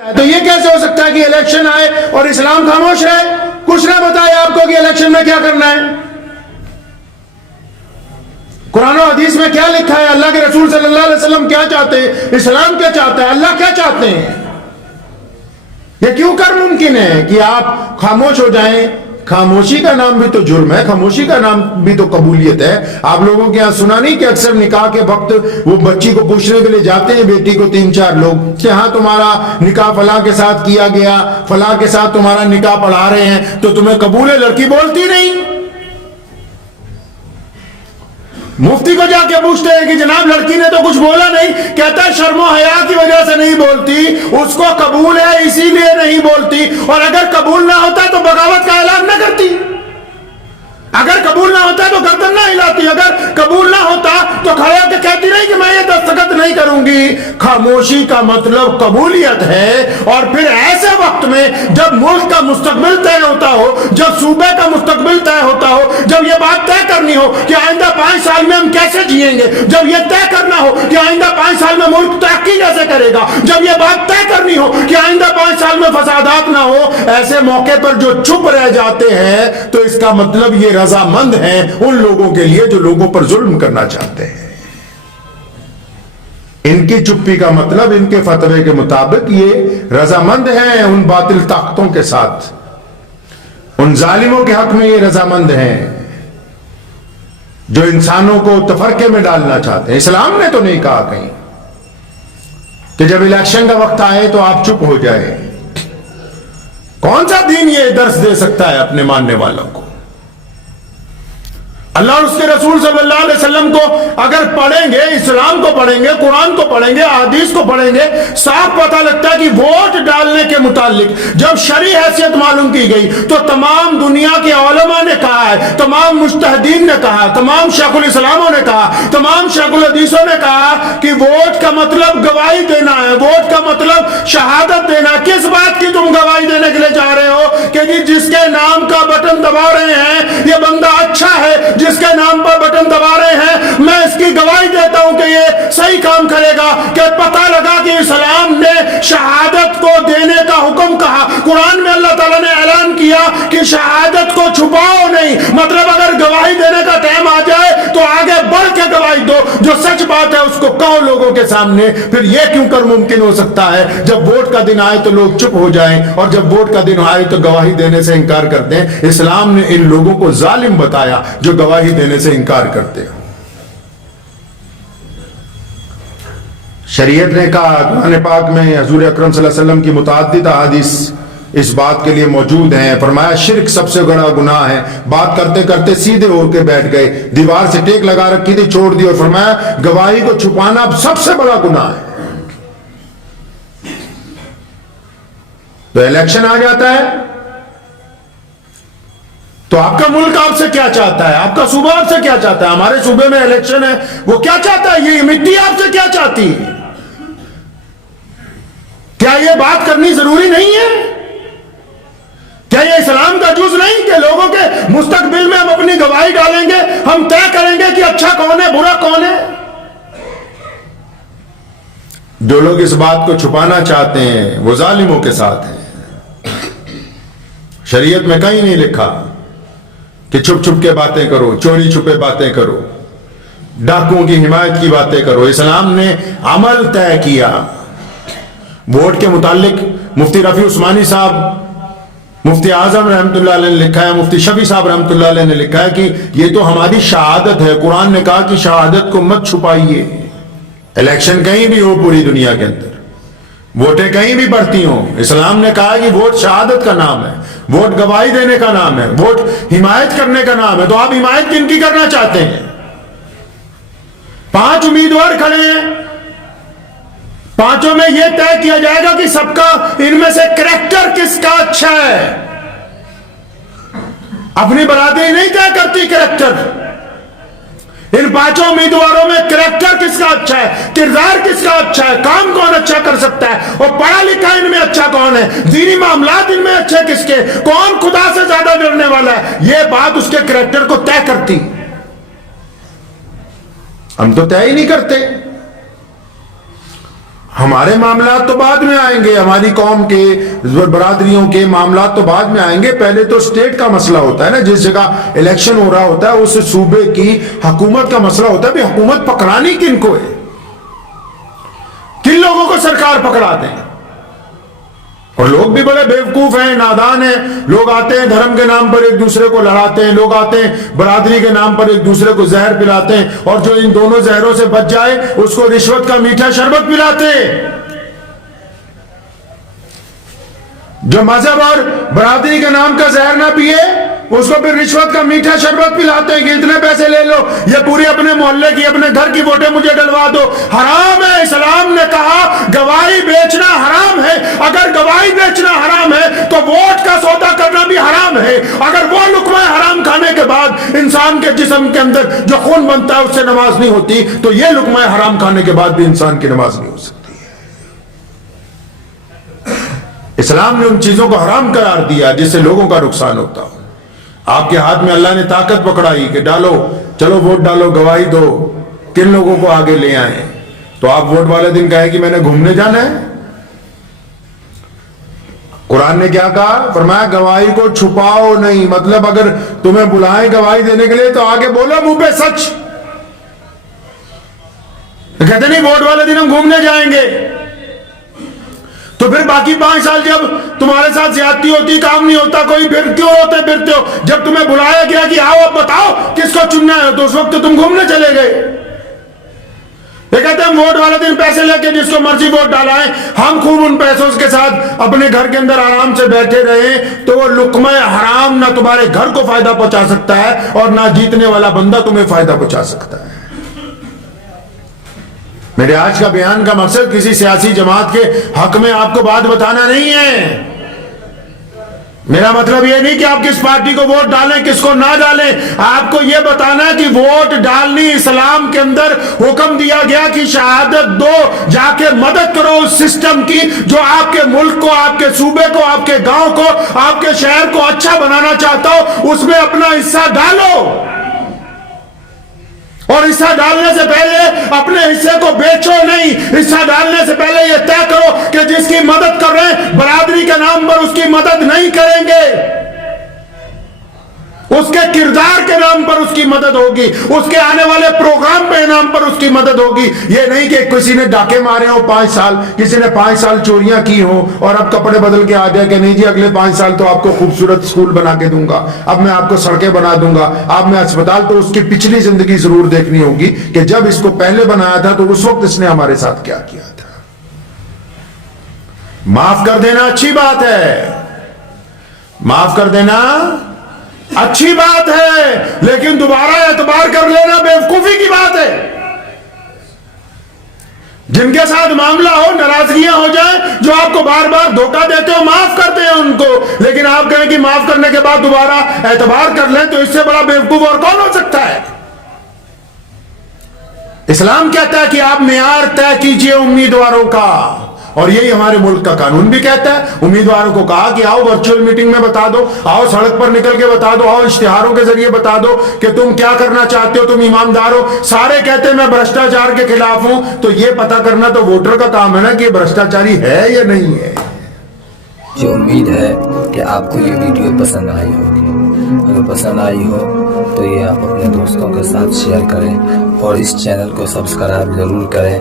تو یہ کیسے ہو سکتا ہے کہ الیکشن آئے اور اسلام خاموش رہے، کچھ نہ بتائے آپ کو کہ الیکشن میں کیا کرنا ہے؟ قرآن و حدیث میں کیا لکھا ہے؟ اللہ کے رسول صلی اللہ علیہ وسلم کیا چاہتے ہیں؟ اسلام کیا چاہتا ہے؟ اللہ کیا چاہتے ہیں؟ یہ کیوں کر ممکن ہے کہ آپ خاموش ہو جائیں؟ خاموشی کا نام بھی تو جرم ہے، خاموشی کا نام بھی تو قبولیت ہے۔ آپ لوگوں کے یہاں سنا نہیں کہ اکثر نکاح کے وقت وہ بچی کو پوچھنے کے لیے جاتے ہیں، بیٹی کو 3-4 لوگ کہ ہاں تمہارا نکاح فلاں کے ساتھ کیا گیا، فلاں کے ساتھ تمہارا نکاح پڑھا رہے ہیں، تو تمہیں قبول ہے؟ لڑکی بولتی نہیں۔ مفتی کو جا کے پوچھتے ہیں کہ جناب لڑکی نے تو کچھ بولا نہیں، کہتا ہے شرم و حیا کی وجہ سے نہیں بولتی، اس کو قبول ہے اسی لیے نہیں بولتی، اور اگر قبول نہ ہوتا تو بغاوت کا اعلان نہ کرتی، اگر قبول نہ ہوتا تو گردن نہ ہلاتی، اگر قبول نہ ہوتا تو کھڑے ہو کے کہتی نہیں کہ میں یہ دستخط نہیں کروں گی۔ خاموشی کا مطلب قبولیت ہے، اور پھر ایسے وقت میں جب ملک کا مستقبل طے ہوتا ہو، جب صوبے کا مستقبل طے ہوتا ہو، جب یہ بات طے کرنی ہو کہ آئندہ 5 سال میں ہم کیسے جئیں گے، جب یہ طے کرنا ہو کہ آئندہ 5 سال میں ملک ترقی کیسے کرے گا، جب یہ بات طے کرنی ہو کہ آئندہ 5 سال میں فسادات نہ ہو، ایسے موقع پر جو چپ رہ جاتے ہیں تو اس کا مطلب یہ رضامند ہیں ان لوگوں کے لیے جو لوگوں پر ظلم کرنا چاہتے ہیں۔ ان کی چپی کا مطلب ان کے فتوے کے مطابق یہ رضامند ہیں ان باطل طاقتوں کے ساتھ، ان ظالموں کے حق میں یہ رضامند ہیں جو انسانوں کو تفرقے میں ڈالنا چاہتے ہیں۔ اسلام نے تو نہیں کہا کہیں کہ جب الیکشن کا وقت آئے تو آپ چپ ہو جائیں۔ کون سا دین یہ درس دے سکتا ہے اپنے ماننے والوں کو؟ اللہ اور اس کے رسول صلی اللہ علیہ وسلم کو اگر پڑھیں گے، اسلام کو پڑھیں گے، قرآن کو پڑھیں گے، احادیث کو پڑھیں گے، صاف پتہ لگتا ہے کہ ووٹ ڈالنے کے متعلق جب شرعی حیثیت معلوم کی گئی تو تمام دنیا کے علماء نے کہا ہے، تمام مجتہدین نے کہا، تمام شیخ الاسلاموں نے کہا، تمام شیخ الحدیثوں نے کہا کہ ووٹ کا مطلب گواہی دینا ہے، ووٹ کا مطلب شہادت دینا۔ کس بات کی تم گواہی دینے کے لیے جا رہے ہو کہ جس کے نام کا بٹن دبا رہے ہیں یہ بندہ اچھا ہے، جس کے نام پر بٹن دبا رہے ہیں میں اس کی گواہی دیتا ہوں کہ یہ صحیح کام کرے گا، کہ پتہ لگا کہ اسلام نے شہادت کو دینے کا حکم کہا۔ قرآن میں اللہ تعالیٰ نے اعلان کیا کہ شہادت کو چھپاؤ نہیں، مطلب اگر گواہی دینے کا ٹائم آ جائے تو آگے بڑھ کے گواہی دو، جو سچ بات ہے اس کو کہو لوگوں کے سامنے۔ پھر یہ کیوں کر ممکن ہو سکتا ہے جب ووٹ کا دن آئے تو لوگ چپ ہو جائیں، اور جب ووٹ کا دن آئے تو گواہی دینے سے انکار کرتے ہیں؟ اسلام نے ان لوگوں کو ظالم بتایا جو گواہی دینے سے انکار کرتے ہیں۔ شریعت نے کہا، قرآن پاک میں حضور اکرم صلی اللہ علیہ وسلم کی متعدد احادیث اس بات کے لیے موجود ہیں۔ فرمایا شرک سب سے بڑا گناہ ہے۔ بات کرتے کرتے سیدھے ہو کے بیٹھ گئے، دیوار سے ٹیک لگا رکھی تھی چھوڑ دی، اور فرمایا گواہی کو چھپانا سب سے بڑا گناہ ہے۔ تو الیکشن آ جاتا ہے تو آپ کا ملک آپ سے کیا چاہتا ہے، آپ کا صوبہ آپ سے کیا چاہتا ہے؟ ہمارے صوبے میں الیکشن ہے، وہ کیا چاہتا ہے؟ یہ مٹی آپ سے کیا چاہتی ہے؟ کیا یہ بات کرنی ضروری نہیں ہے؟ کیا یہ اسلام کا جز نہیں کہ لوگوں کے مستقبل میں ہم اپنی گواہی ڈالیں گے، ہم طے کریں گے کہ اچھا کون ہے برا کون ہے؟ جو لوگ اس بات کو چھپانا چاہتے ہیں وہ ظالموں کے ساتھ ہیں۔ شریعت میں کہیں نہیں لکھا کہ چھپ چھپ کے باتیں کرو، چوری چھپے باتیں کرو، ڈاکوؤں کی حمایت کی باتیں کرو۔ اسلام نے عمل طے کیا۔ ووٹ کے متعلق مفتی رفیع عثمانی صاحب، مفتی اعظم رحمۃ اللہ علیہ نے لکھا ہے، مفتی شفیع صاحب رحمۃ اللہ علیہ نے لکھا ہے کہ یہ تو ہماری شہادت ہے۔ قرآن نے کہا کہ شہادت کو مت چھپائیے۔ الیکشن کہیں بھی ہو پوری دنیا کے اندر، ووٹیں کہیں بھی بڑھتی ہوں، اسلام نے کہا کہ ووٹ شہادت کا نام ہے، ووٹ گواہی دینے کا نام ہے، ووٹ حمایت کرنے کا نام ہے۔ تو آپ حمایت کن کی کرنا چاہتے ہیں؟ 5 امیدوار کھڑے ہیں، 5 میں یہ طے کیا جائے گا کہ سب کا ان میں سے کریکٹر کس کا اچھا ہے۔ اپنی برادری نہیں طے کرتی کریکٹر، ان 5 امیدواروں میں کریکٹر کس کا اچھا ہے، کردار کس کا اچھا ہے، کام کون اچھا کر سکتا ہے، اور پڑھا لکھا ان میں اچھا کون ہے، دینی معاملات ان میں اچھے کس کے، کون خدا سے زیادہ ڈرنے والا ہے، یہ بات اس کے کریکٹر کو طے کرتی۔ ہم تو طے ہی نہیں کرتے، ہمارے معاملات تو بعد میں آئیں گے, ہماری قوم کے برادریوں کے معاملات تو بعد میں آئیں گے. پہلے تو اسٹیٹ کا مسئلہ ہوتا ہے نا, جس جگہ الیکشن ہو رہا ہوتا ہے اس صوبے کی حکومت کا مسئلہ ہوتا ہے. بھی حکومت پکڑانی کن کو ہے, کن لوگوں کو سرکار پکڑاتے ہیں. اور لوگ بھی بڑے بیوقوف ہیں, نادان ہیں. لوگ آتے ہیں دھرم کے نام پر ایک دوسرے کو لڑاتے ہیں, لوگ آتے ہیں برادری کے نام پر ایک دوسرے کو زہر پلاتے ہیں, اور جو ان دونوں زہروں سے بچ جائے اس کو رشوت کا میٹھا شربت پلاتے ہیں. جو مذہب اور برادری کے نام کا زہر نہ پیے اس کو پھر رشوت کا میٹھا شربت پلاتے ہیں کہ اتنے پیسے لے لو, یہ پوری اپنے محلے کی اپنے گھر کی ووٹیں مجھے ڈلوا دو. حرام ہے. اسلام نے کہا گواہی بیچنا حرام ہے. اگر گواہی بیچنا حرام ہے تو ووٹ کا سودا کرنا بھی حرام ہے. اگر وہ لقمہ حرام کھانے کے بعد انسان کے جسم کے اندر جو خون بنتا ہے اس سے نماز نہیں ہوتی, تو یہ لقمہ حرام کھانے کے بعد بھی انسان کی نماز نہیں ہو سکتی. اسلام نے ان چیزوں کو حرام قرار دیا جس سے لوگوں کا نقصان ہوتا ہو. آپ کے ہاتھ میں اللہ نے طاقت پکڑائی کہ ڈالو, چلو ووٹ ڈالو, گواہی دو, کن لوگوں کو آگے لے آئیں. تو آپ ووٹ والے دن کہیں کہ میں نے گھومنے جانا ہے. قرآن نے کیا کہا, فرمایا گواہی کو چھپاؤ نہیں. مطلب اگر تمہیں بلائیں گواہی دینے کے لیے تو آگے بولو منہ پہ سچ. کہتے نہیں ووٹ والے دن ہم گھومنے جائیں گے, تو پھر باقی 5 سال جب تمہارے ساتھ زیادتی ہوتی, کام نہیں ہوتا, کوئی پھر کیوں پھرتے ہو. جب تمہیں بلایا گیا کہ آؤ اب بتاؤ کس کو چننا ہے, تو اس وقت تم گھومنے چلے گئے. یہ کہتے ہیں ووٹ والے دن پیسے لے کے جس کو مرضی ووٹ ڈالائیں, ہم خوب ان پیسوں کے ساتھ اپنے گھر کے اندر آرام سے بیٹھے رہیں, تو وہ لقمہ حرام نہ تمہارے گھر کو فائدہ پہنچا سکتا ہے اور نہ جیتنے والا بندہ تمہیں فائدہ پہنچا سکتا ہے. میرے آج کا بیان کا مقصد کسی سیاسی جماعت کے حق میں آپ کو بات بتانا نہیں ہے. میرا مطلب یہ نہیں کہ آپ کس پارٹی کو ووٹ ڈالیں کس کو نہ ڈالیں. آپ کو یہ بتانا ہے کہ ووٹ ڈالنی اسلام کے اندر حکم دیا گیا کہ شہادت دو, جا کے مدد کرو اس سسٹم کی جو آپ کے ملک کو, آپ کے صوبے کو, آپ کے گاؤں کو, آپ کے شہر کو اچھا بنانا چاہتا ہو, اس میں اپنا حصہ ڈالو. اور حصہ ڈالنے سے پہلے اپنے حصے کو بیچو نہیں. حصہ ڈالنے سے پہلے یہ طے کرو کہ جس کی مدد کر رہے ہیں برادری کے نام پر اس کی مدد نہیں کریں گے, اس کے کردار کے نام پر اس کی مدد ہوگی, اس کے آنے والے پروگرام کے نام پر اس کی مدد ہوگی. یہ نہیں کہ کسی نے ڈاکے مارے ہوں 5 سال, کسی نے 5 سال چوریاں کی ہوں اور اب کپڑے بدل کے آ جائے کہ نہیں جی اگلے 5 سال تو آپ کو خوبصورت اسکول بنا کے دوں گا, اب میں آپ کو سڑکیں بنا دوں گا, آپ میں اسپتال. تو اس کی پچھلی زندگی ضرور دیکھنی ہوگی کہ جب اس کو پہلے بنایا تھا تو اس وقت اس نے ہمارے ساتھ کیا کیا تھا. معاف کر دینا اچھی بات ہے, معاف کر دینا اچھی بات ہے, لیکن دوبارہ اعتبار کر لینا بیوقوفی کی بات ہے. جن کے ساتھ معاملہ ہو, ناراضگیاں ہو جائیں, جو آپ کو بار بار دھوکہ دیتے ہو, معاف کرتے ہیں ان کو, لیکن آپ کہیں کہ معاف کرنے کے بعد دوبارہ اعتبار کر لیں, تو اس سے بڑا بیوقوف اور کون ہو سکتا ہے. اسلام کہتا ہے کہ آپ معیار طے کیجئے امیدواروں کا, اور یہی ہمارے ملک کا قانون بھی کہتا ہے. امیدواروں کو کہا کہ آؤ ورچوئل میٹنگ میں بتا دو, آؤ سڑک پر نکل کے بتا دو, آؤ اشتہاروں کے ذریعے بتا دو کہ تم کیا کرنا چاہتے ہو, تم ایماندار ہو. سارے کہتے ہیں میں بھرشٹاچار کے خلاف ہوں, تو یہ پتا کرنا تو ووٹر کا کام ہے نا کہ یہ بھرشٹاچاری ہے یا نہیں ہے. مجھے امید ہے کہ آپ کو یہ ویڈیو پسند آئی ہوگی. اگر پسند آئی ہو تو یہ آپ اپنے دوستوں کے ساتھ شیئر کریں اور اس چینل کو سبسکرائب ضرور کریں.